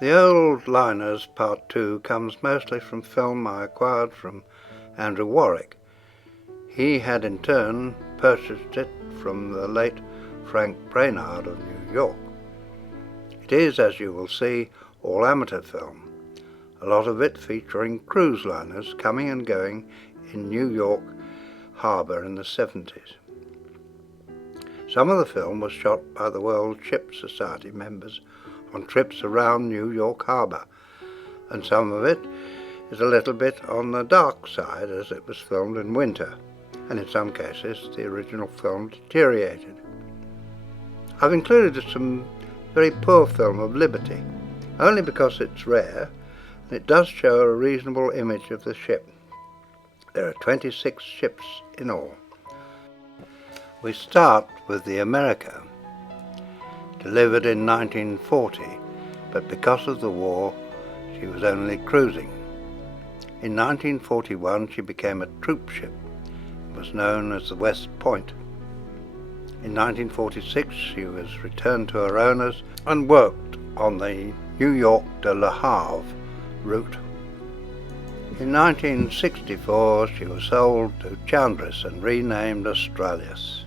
The Old Liners Part 2 comes mostly from film I acquired from Andrew Warwick. He had in turn purchased it from the late Frank Braynard of New York. It is, as you will see, all amateur film, a lot of it featuring cruise liners coming and going in New York Harbour in the 70s. Some of the film was shot by the World Ship Society members on trips around New York Harbour, and some of it is a little bit on the dark side as it was filmed in winter, and in some cases the original film deteriorated. I've included some very poor film of Liberty, only because it's rare and it does show a reasonable image of the ship. There are 26 ships in all. We start with the America, delivered in 1940, but because of the war she was only cruising. In 1941 she became a troop ship and was known as the West Point. In 1946 she was returned to her owners and worked on the New York to Le Havre route. In 1964 she was sold to Cunard and renamed Australis.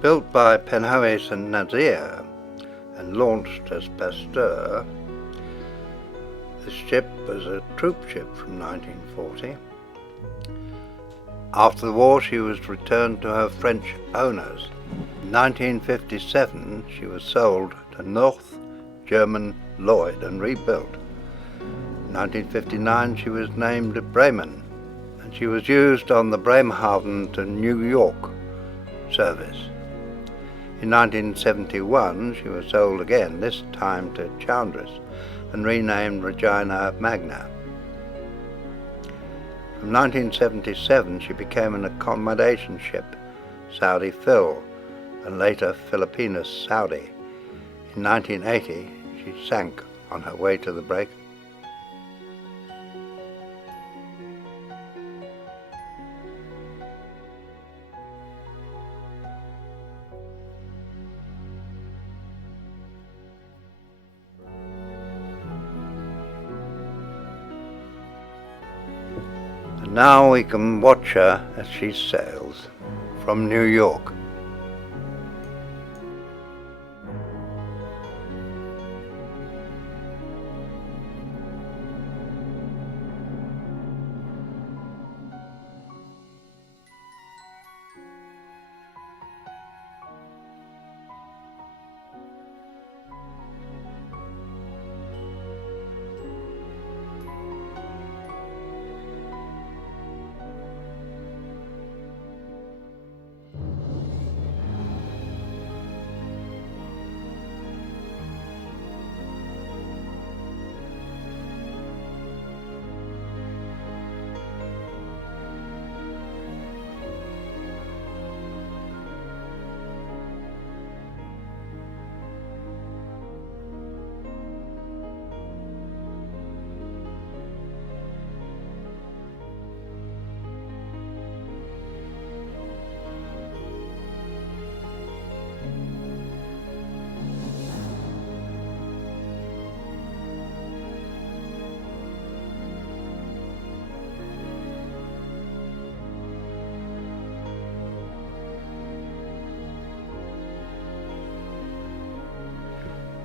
Built by Penhoes and Nazir and launched as Pasteur, this ship was a troop ship from 1940. After the war she was returned to her French owners. In 1957 she was sold to North German Lloyd and rebuilt. In 1959 she was named Bremen, and she was used on the Bremerhaven to New York service. In 1971 she was sold again, this time to Cunard, and renamed Regina Magna. From 1977 she became an accommodation ship, Saudi Phil, and later Philippines Saudi. In 1980 she sank on her way to the break. And now we can watch her as she sails from New York.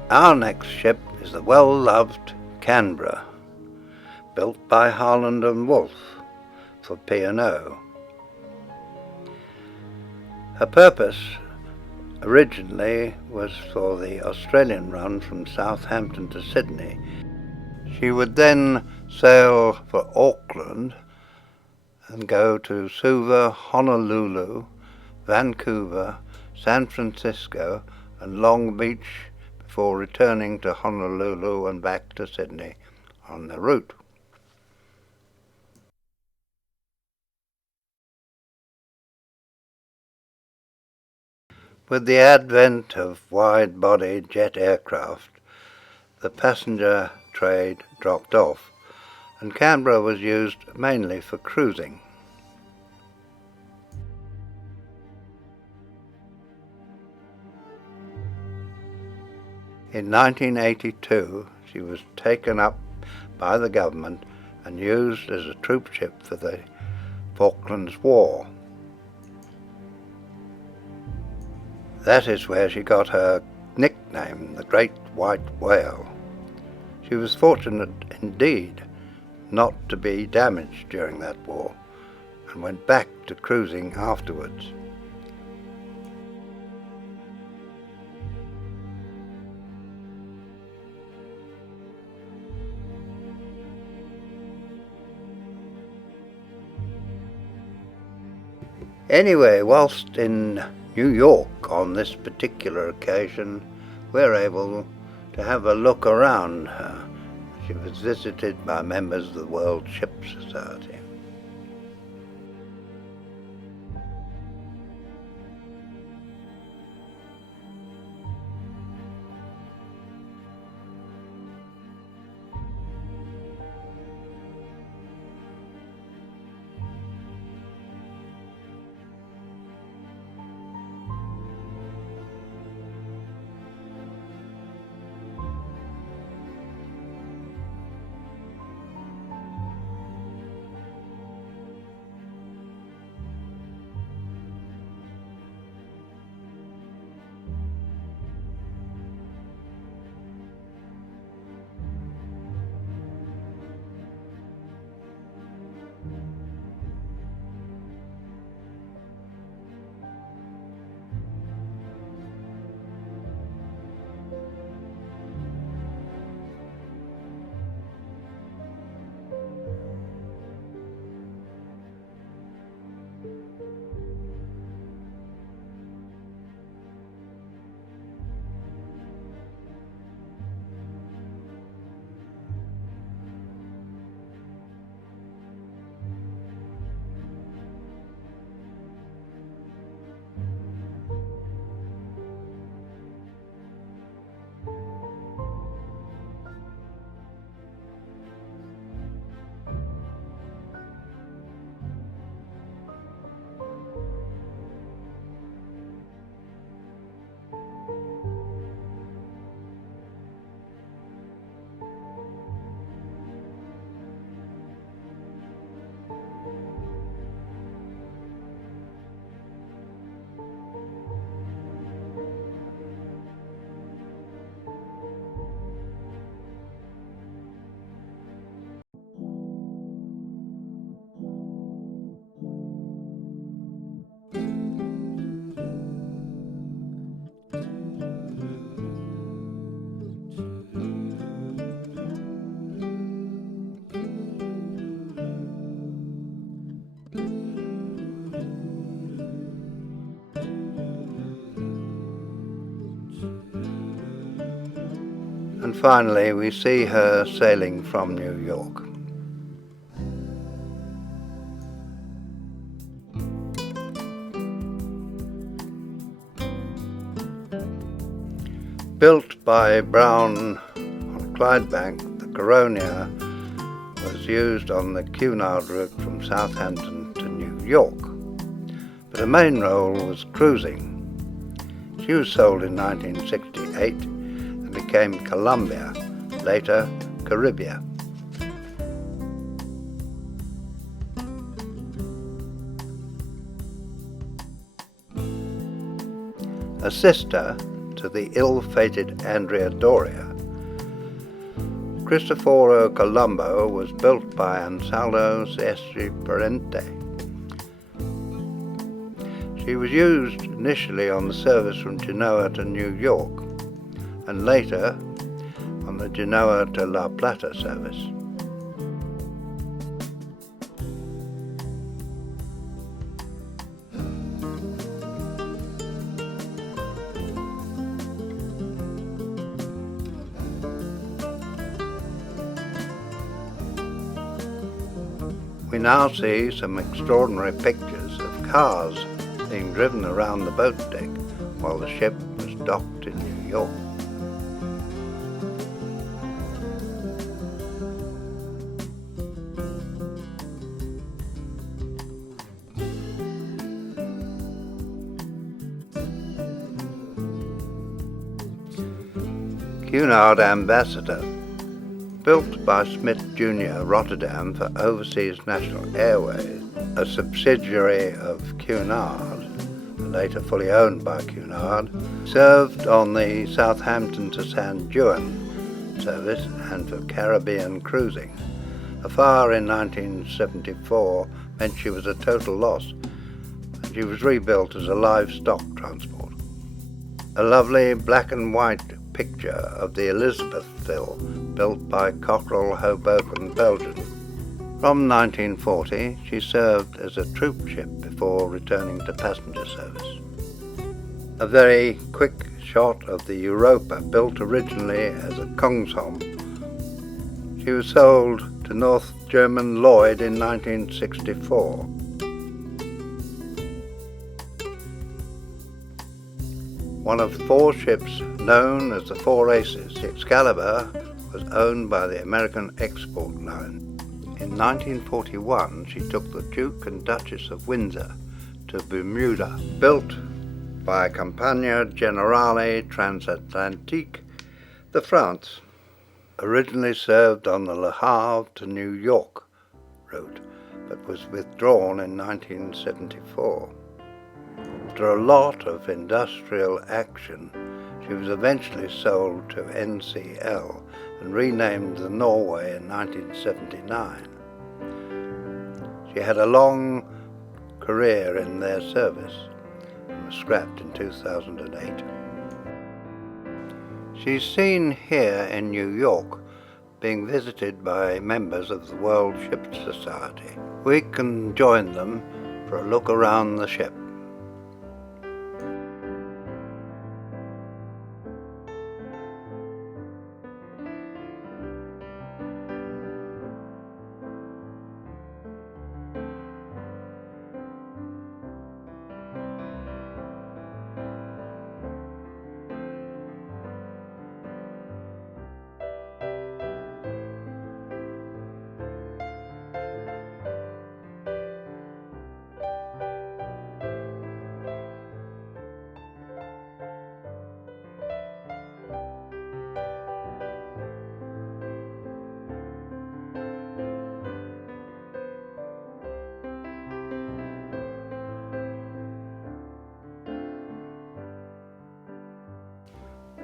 Our next ship is the well-loved Canberra, built by Harland and Wolff for P&O. Her purpose originally was for the Australian run from Southampton to Sydney. She would then sail for Auckland and go to Suva, Honolulu, Vancouver, San Francisco and Long Beach before returning to Honolulu and back to Sydney on the route. With the advent of wide-body jet aircraft, the passenger trade dropped off, and Canberra was used mainly for cruising. In 1982, she was taken up by the government and used as a troop ship for the Falklands War. That is where she got her nickname, the Great White Whale. She was fortunate indeed not to be damaged during that war and went back to cruising afterwards. Anyway, whilst in New York on this particular occasion, we're able to have a look around her. She was visited by members of the World Ship Society. And finally, we see her sailing from New York. Built by Brown on Clydebank, the Caronia was used on the Cunard route from Southampton to New York, but her main role was cruising. She was sold in 1968 and became Columbia, later Caribia. A sister to the ill-fated Andrea Doria, Cristoforo Colombo was built by Ansaldo Sestri Parente. She was used initially on the service from Genoa to New York and later on the Genoa to La Plata service. We now see some extraordinary pictures of cars being driven around the boat deck while the ship was docked in New York. Cunard Ambassador, built by Smith Jr. Rotterdam for Overseas National Airways, a subsidiary of Cunard, later fully owned by Cunard, served on the Southampton to San Juan service and for Caribbean cruising. A fire in 1974 meant she was a total loss, and she was rebuilt as a livestock transport. A lovely black and white picture of the Elizabethville, built by Cockerell, Hoboken, Belgium. From 1940, she served as a troop ship before returning to passenger service. A very quick shot of the Europa, built originally as a Kungsholm. She was sold to North German Lloyd in 1964. One of 4 ships known as the Four Aces, the Excalibur was owned by the American Export Line. In 1941, she took the Duke and Duchess of Windsor to Bermuda, built by Compagnie Generale Transatlantique de France. Originally served on the Le Havre to New York route, but was withdrawn in 1974. After a lot of industrial action, she was eventually sold to NCL and renamed the Norway in 1979. She had a long career in their service and was scrapped in 2008. She's seen here in New York being visited by members of the World Ship Society. We can join them for a look around the ship.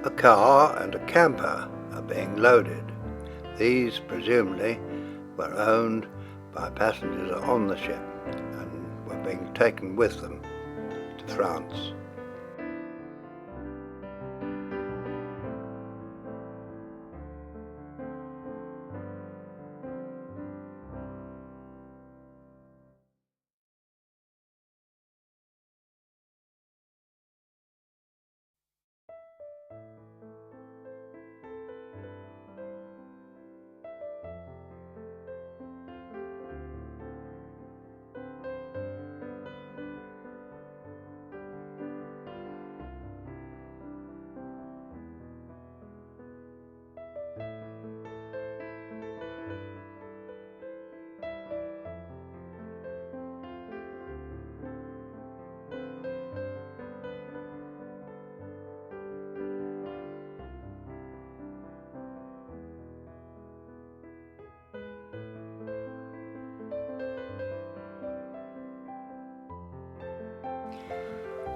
A car and a camper are being loaded. These, presumably, were owned by passengers on the ship and were being taken with them to France.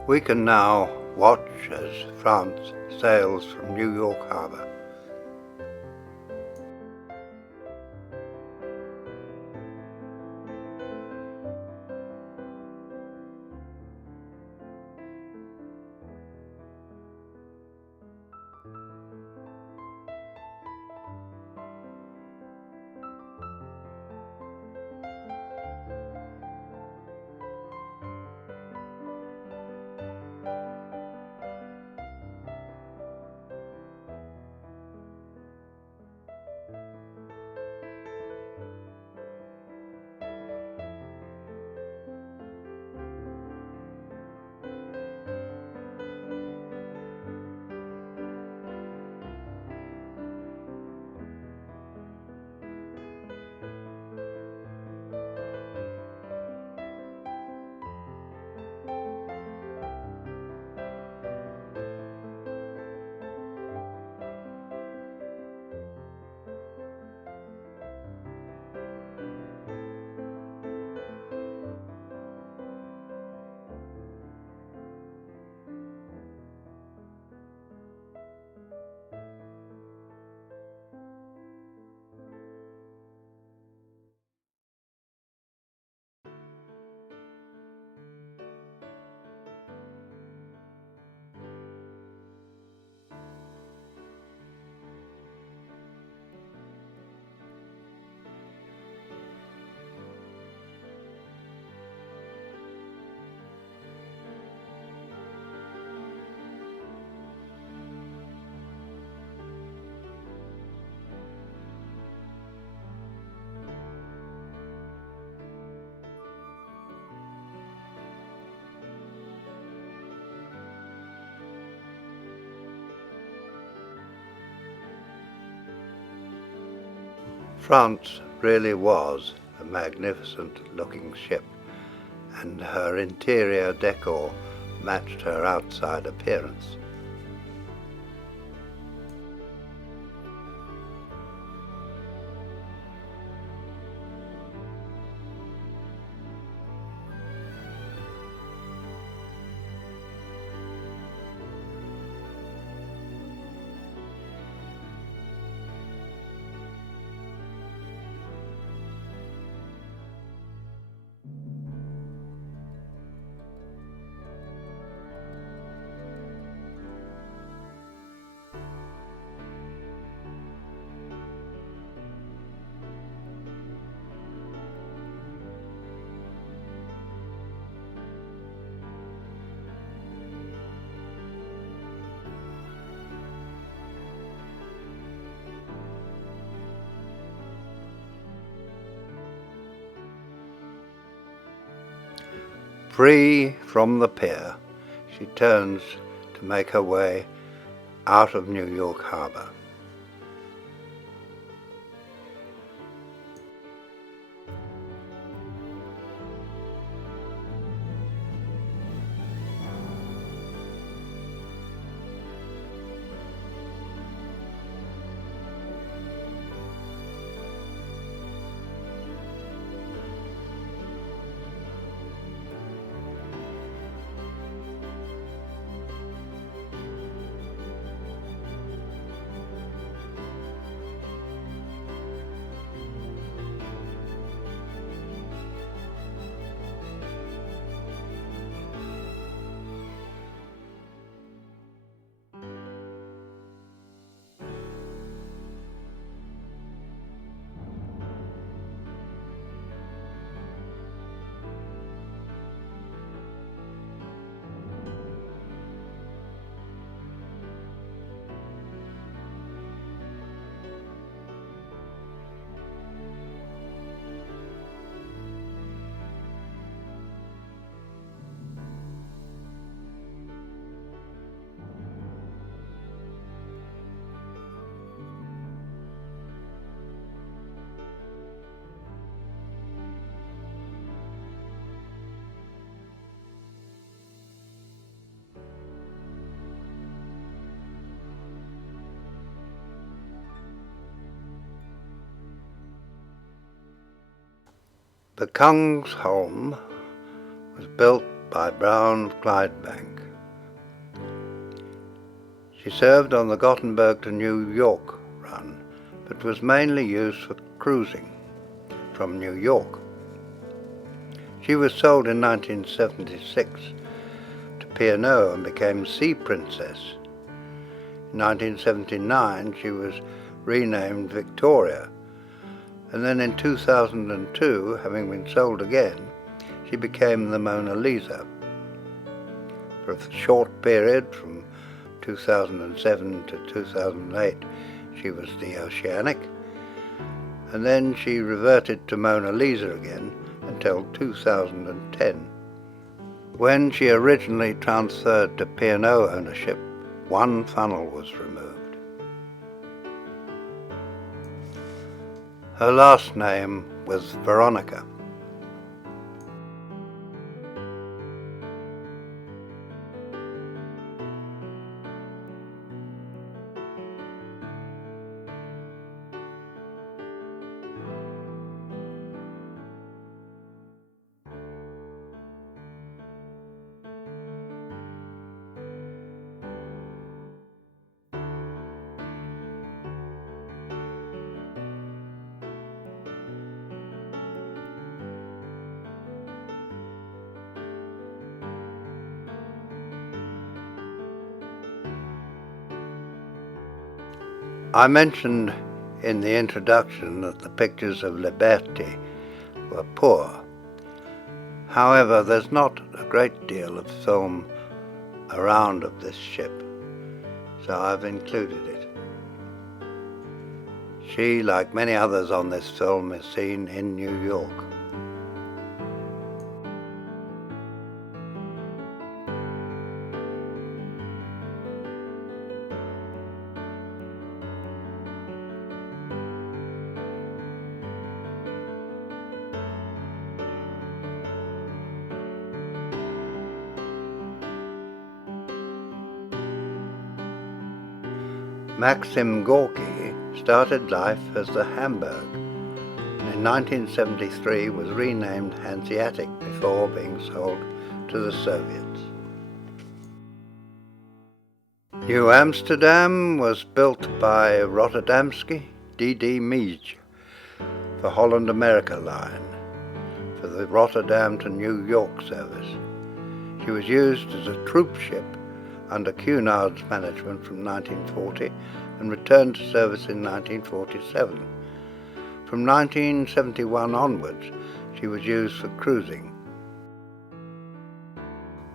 We can now watch as France sails from New York Harbour. France really was a magnificent looking ship, and her interior decor matched her outside appearance. Free from the pier, she turns to make her way out of New York Harbour. The Kungsholm was built by Brown of Clydebank. She served on the Gothenburg to New York run, but was mainly used for cruising from New York. She was sold in 1976 to P&O and became Sea Princess. In 1979 she was renamed Victoria, and then in 2002, having been sold again, she became the Mona Lisa. For a short period, from 2007 to 2008, she was the Oceanic, and then she reverted to Mona Lisa again until 2010. When she originally transferred to P&O ownership, one funnel was removed. Her last name was Veronica. I mentioned in the introduction that the pictures of Liberte were poor. However, there's not a great deal of film around of this ship, so I've included it. She, like many others on this film, is seen in New York. Maksim Gorkij started life as the Hamburg, and in 1973 was renamed Hanseatic before being sold to the Soviets. New Amsterdam was built by Rotterdamski D.D. Meij for Holland America Line for the Rotterdam to New York service. She was used as a troop ship under Cunard's management from 1940 and returned to service in 1947. From 1971 onwards, she was used for cruising.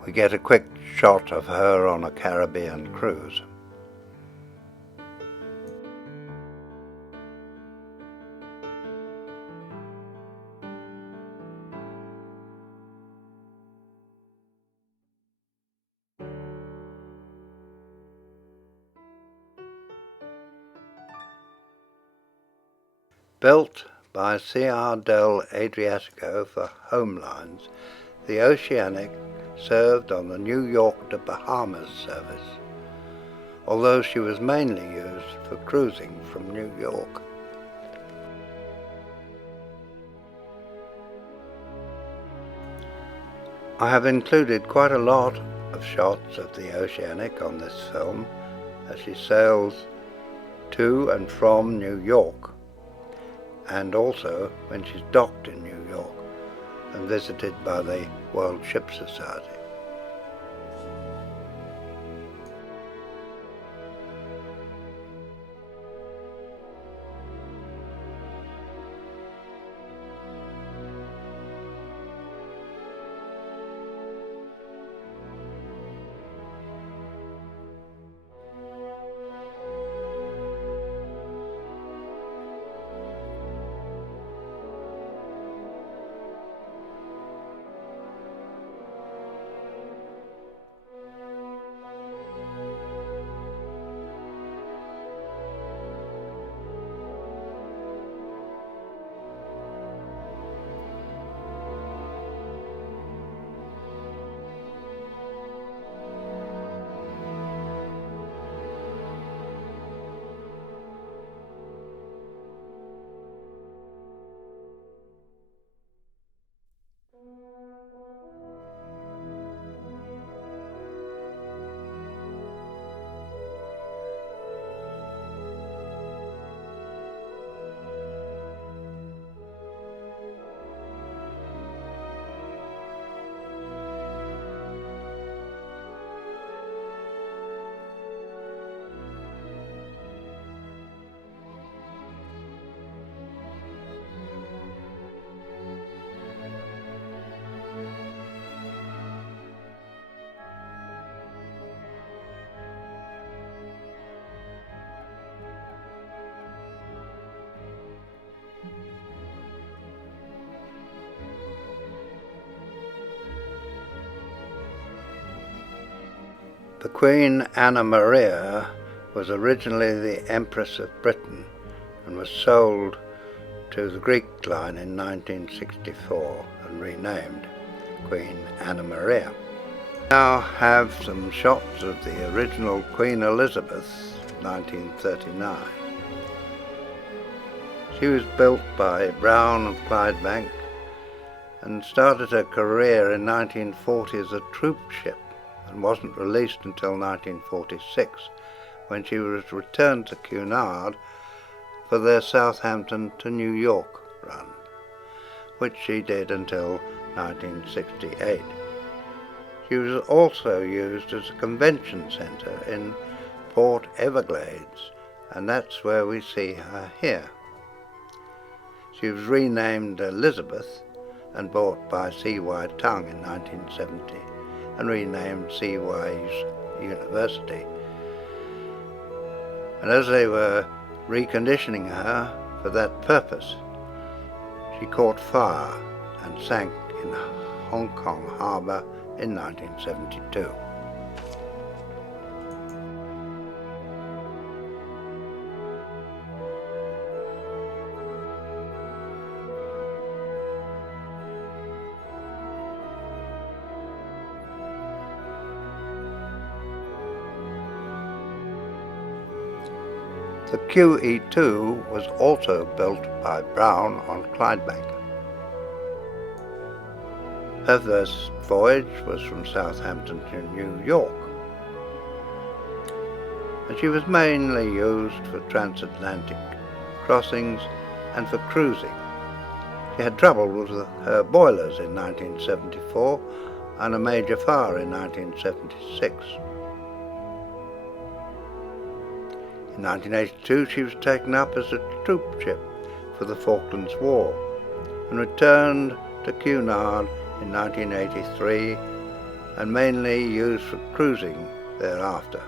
We get a quick shot of her on a Caribbean cruise. Built by C.R. del Adriatico for home lines, the Oceanic served on the New York to Bahamas service, although she was mainly used for cruising from New York. I have included quite a lot of shots of the Oceanic on this film as she sails to and from New York, and also when she's docked in New York and visited by the World Ship Society. The Queen Anna Maria was originally the Empress of Britain and was sold to the Greek line in 1964 and renamed Queen Anna Maria. We now have some shots of the original Queen Elizabeth, 1939. She was built by Brown of Clydebank and started her career in 1940 as a troop ship and wasn't released until 1946, when she was returned to Cunard for their Southampton to New York run, which she did until 1968. She was also used as a convention centre in Port Everglades, and that's where we see her here. She was renamed Elizabeth and bought by C.Y. Tongue in 1970 and renamed C.Y.'s University. And as they were reconditioning her for that purpose, she caught fire and sank in Hong Kong Harbour in 1972. The QE2 was also built by Brown on Clydebank. Her first voyage was from Southampton to New York, and she was mainly used for transatlantic crossings and for cruising. She had trouble with her boilers in 1974 and a major fire in 1976. In 1982 she was taken up as a troop ship for the Falklands War and returned to Cunard in 1983 and mainly used for cruising thereafter.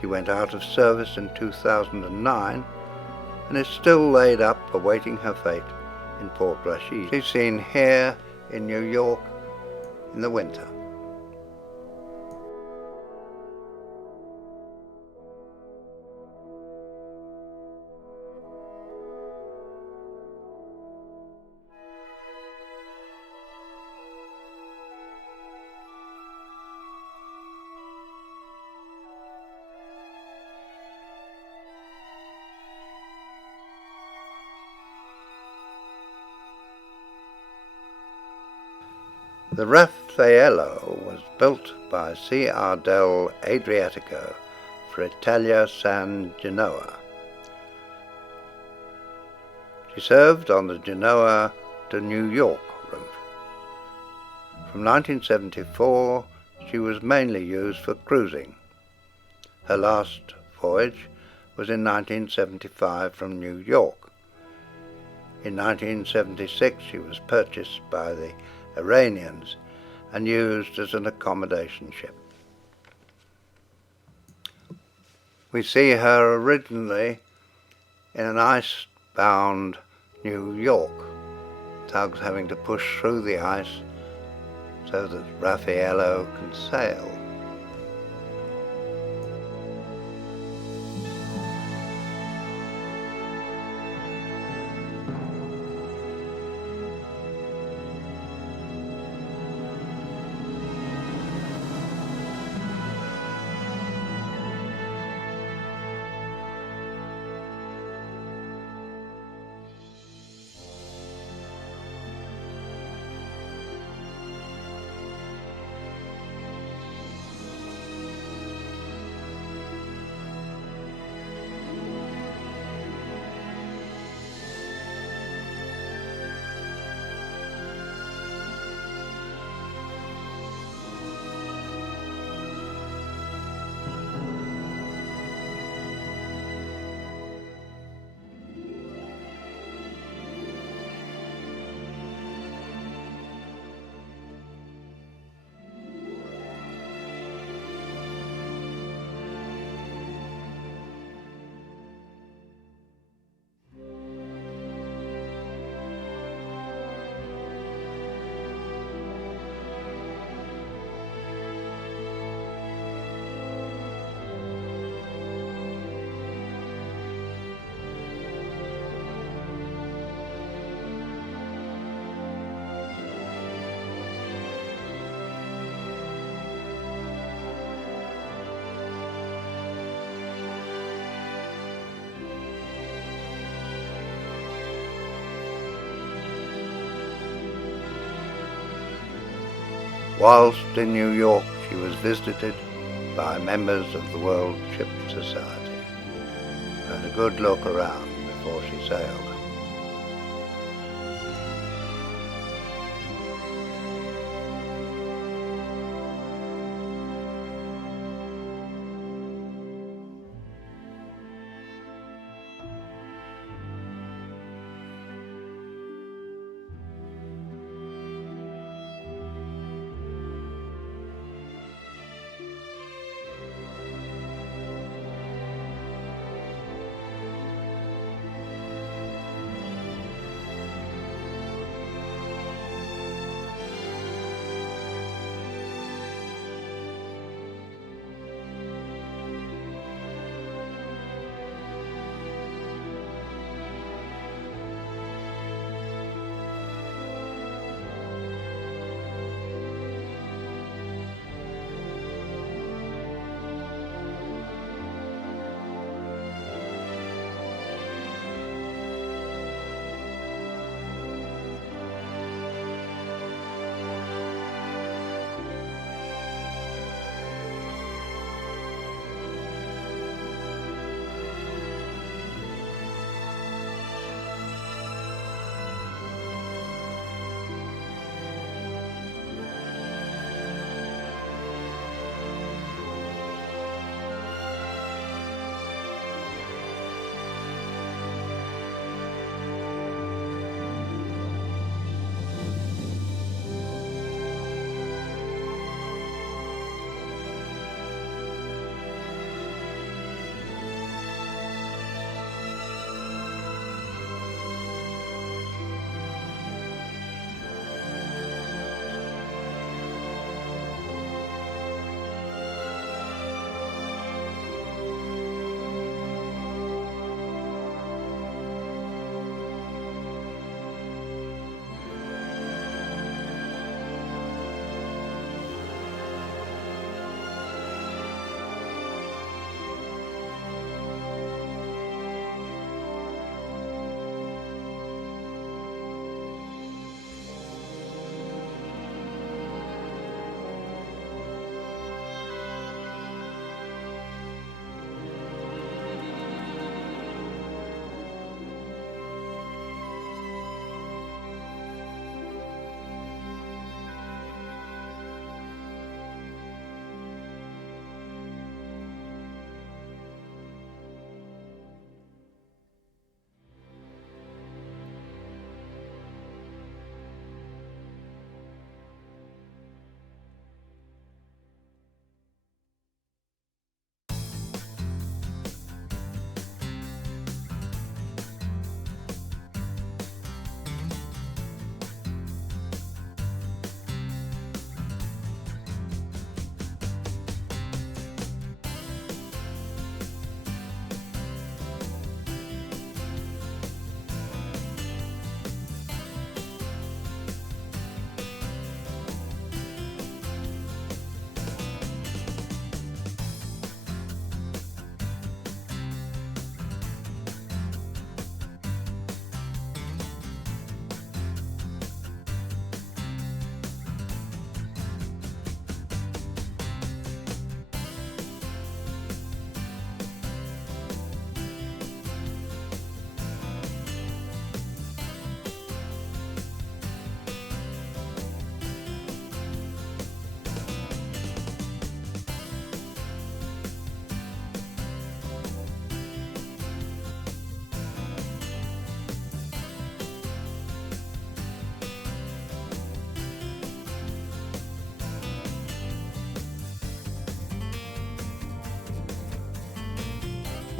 She went out of service in 2009 and is still laid up awaiting her fate in Port Rashid. She's seen here in New York in the winter. The Raffaello was built by C.R. del Adriatico for Italia San Genoa. She served on the Genoa to New York route. From 1974 she was mainly used for cruising. Her last voyage was in 1975 from New York. In 1976 she was purchased by the Iranians and used as an accommodation ship. We see her originally in an ice-bound New York, tugs having to push through the ice so that Raffaello can sail. Whilst in New York she was visited by members of the World Ship Society, who had a good look around before she sailed.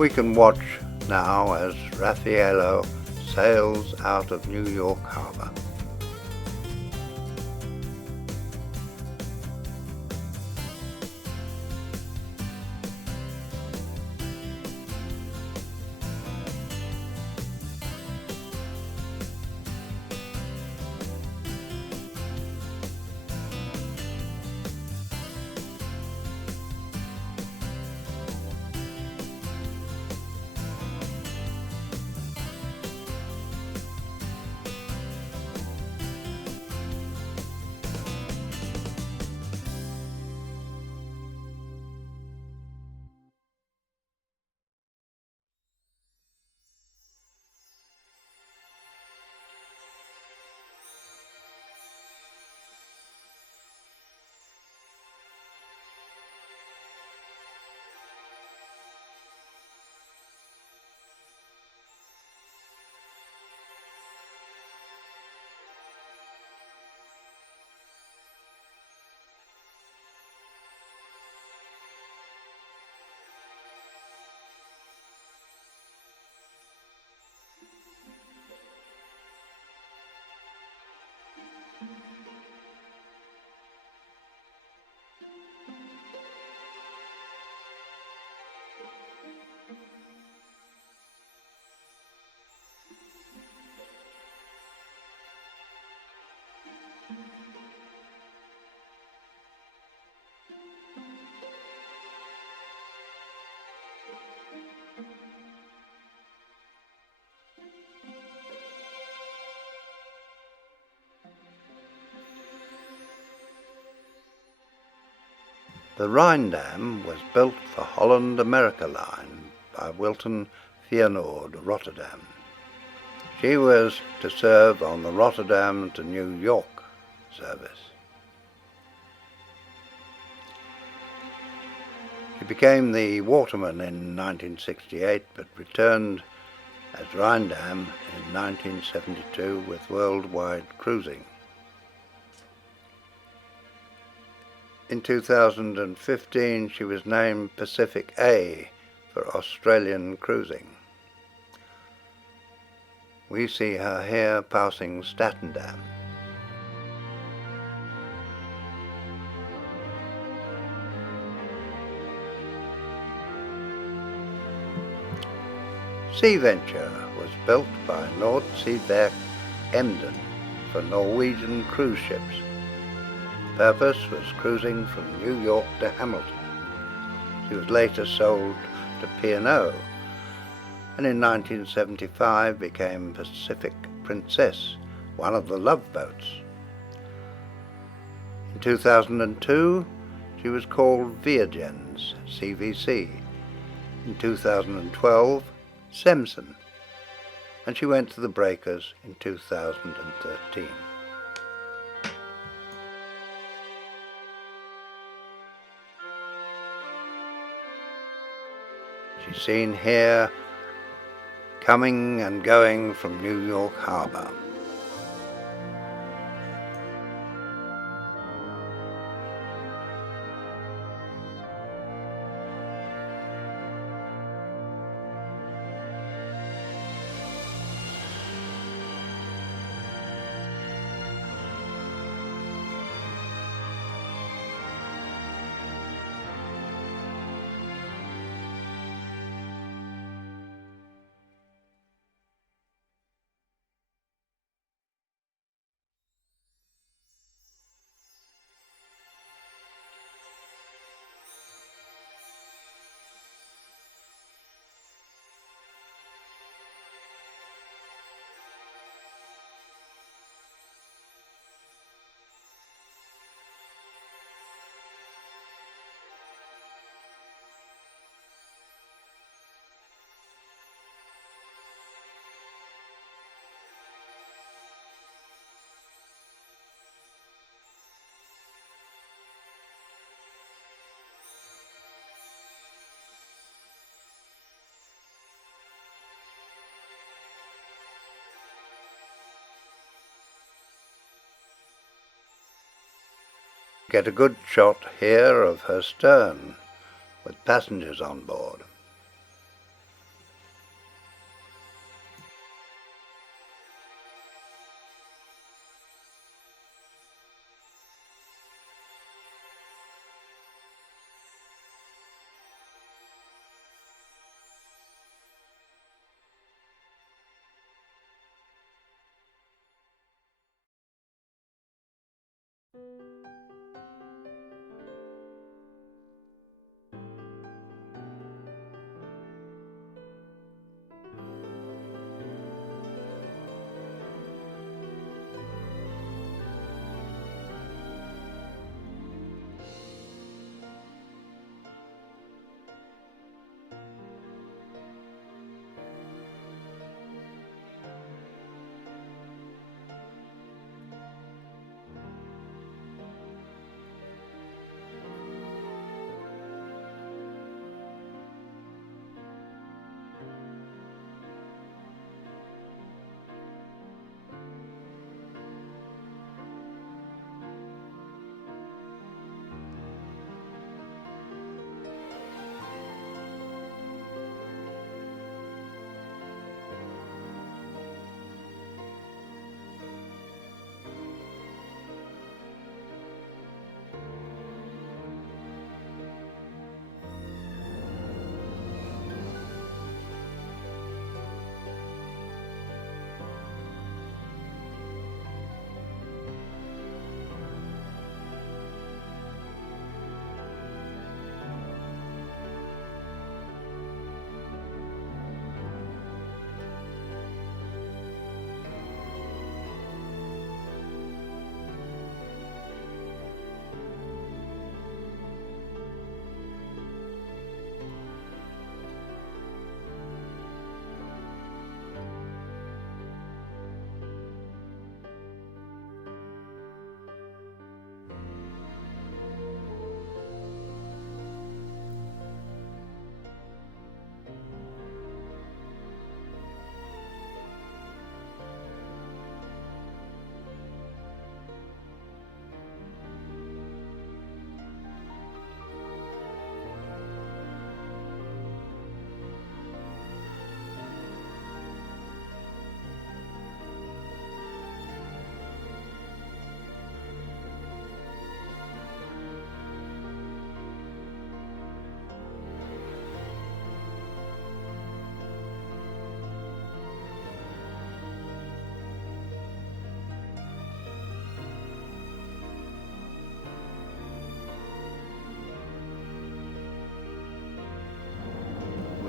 We can watch now as Raffaello sails out of New York Harbour. The Rhine Dam was built for Holland-America Line by Wilton Feyenoord Rotterdam. She was to serve on the Rotterdam to New York service. She became the waterman in 1968 but returned as Rhine Dam in 1972 with worldwide cruising. In 2015 she was named Pacific A for Australian cruising. We see her here passing Statendam. Sea Venture was built by Noordseewerk Emden for Norwegian cruise ships. The purpose was cruising from New York to Hamilton. She was later sold to P&O and in 1975 became Pacific Princess, one of the love boats. In 2002 she was called Veergens, CVC. In 2012 Semson, and she went to the breakers in 2013. She's seen here coming and going from New York Harbour. Get a good shot here of her stern with passengers on board.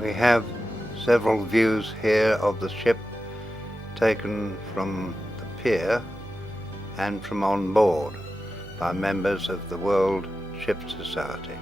We have several views here of the ship taken from the pier and from on board by members of the World Ship Society.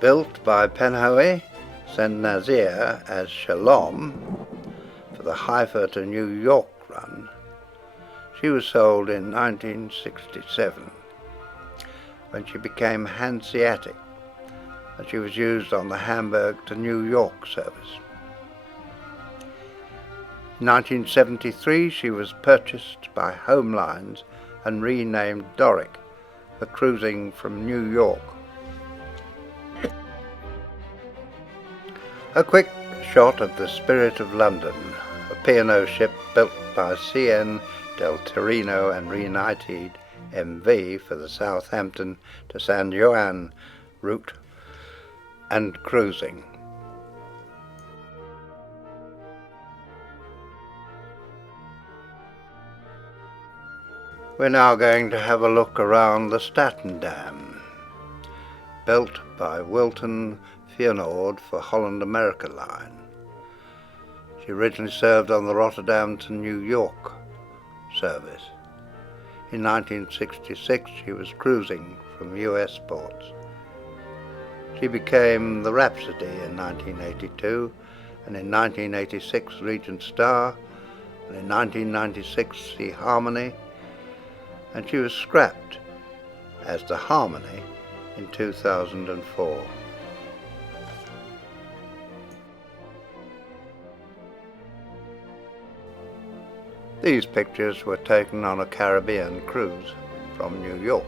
Built by Penhoe St. Nazaire as Shalom for the Haifa to New York run, she was sold in 1967 when she became Hanseatic, and she was used on the Hamburg to New York service. In 1973 she was purchased by Home Lines and renamed Doric for cruising from New York. A quick shot of the Spirit of London, a P&O ship built by CN del Tirreno and reunited MV for the Southampton to San Juan route and cruising. We're now going to have a look around the Statendam, built by Wilton Feyenoord for Holland America Line. She originally served on the Rotterdam to New York service. In 1966 she was cruising from US ports. She became the Rhapsody in 1982, and in 1986 Regent Star, and in 1996 the Harmony, and she was scrapped as the Harmony in 2004. These pictures were taken on a Caribbean cruise from New York.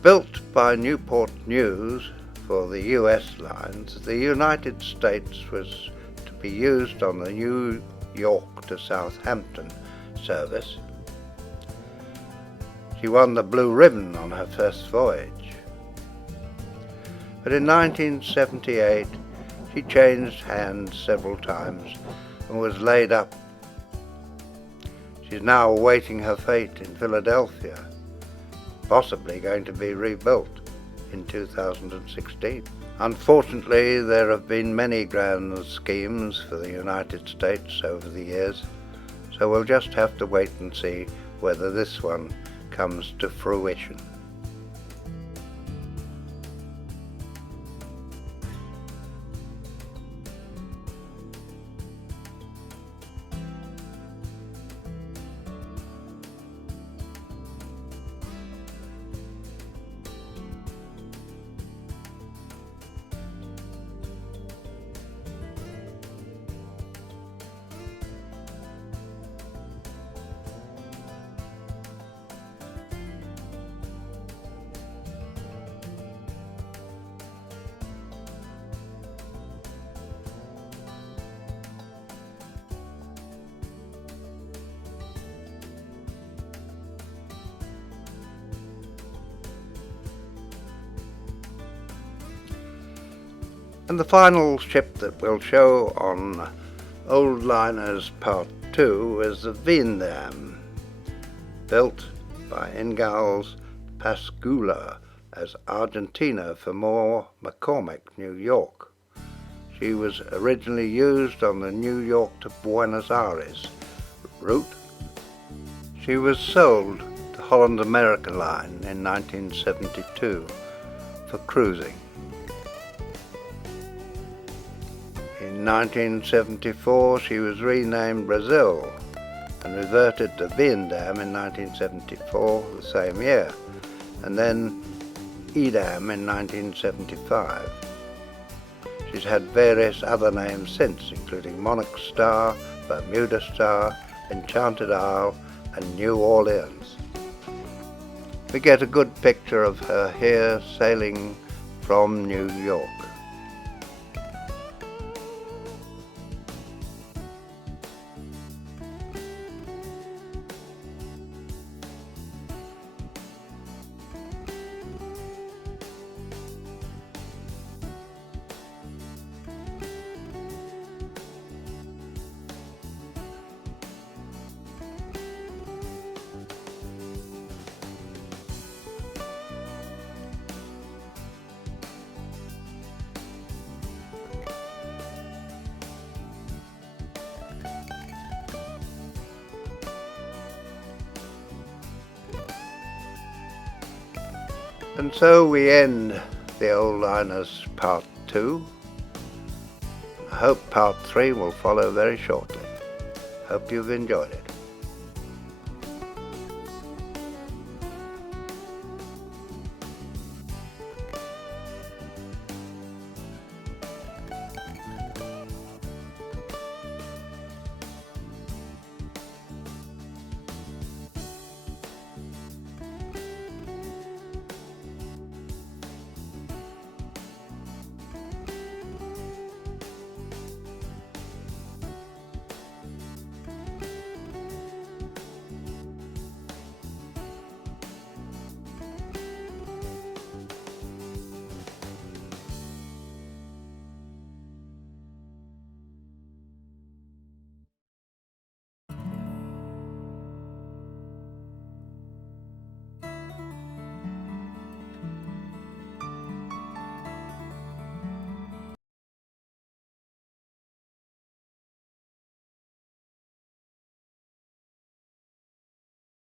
Built by Newport News for the US lines, the United States was to be used on the New York to Southampton service. She won the Blue Ribbon on her first voyage. But in 1978 she changed hands several times and was laid up. She's now awaiting her fate in Philadelphia, possibly going to be rebuilt in 2016. Unfortunately, there have been many grand schemes for the United States over the years, so we'll just have to wait and see whether this one comes to fruition. And the final ship that we'll show on Old Liners Part 2 is the Veendam, built by Ingalls Pascagoula as Argentina for more McCormick, New York. She was originally used on the New York to Buenos Aires route. She was sold to Holland American Line in 1972 for cruising. In 1974 she was renamed Brazil and reverted to Veendam in 1974, the same year, and then Edam in 1975. She's had various other names since, including Monarch Star, Bermuda Star, Enchanted Isle and New Orleans. We get a good picture of her here sailing from New York. And so we end the Old Liners Part 2. I hope Part 3 will follow very shortly. Hope you've enjoyed it.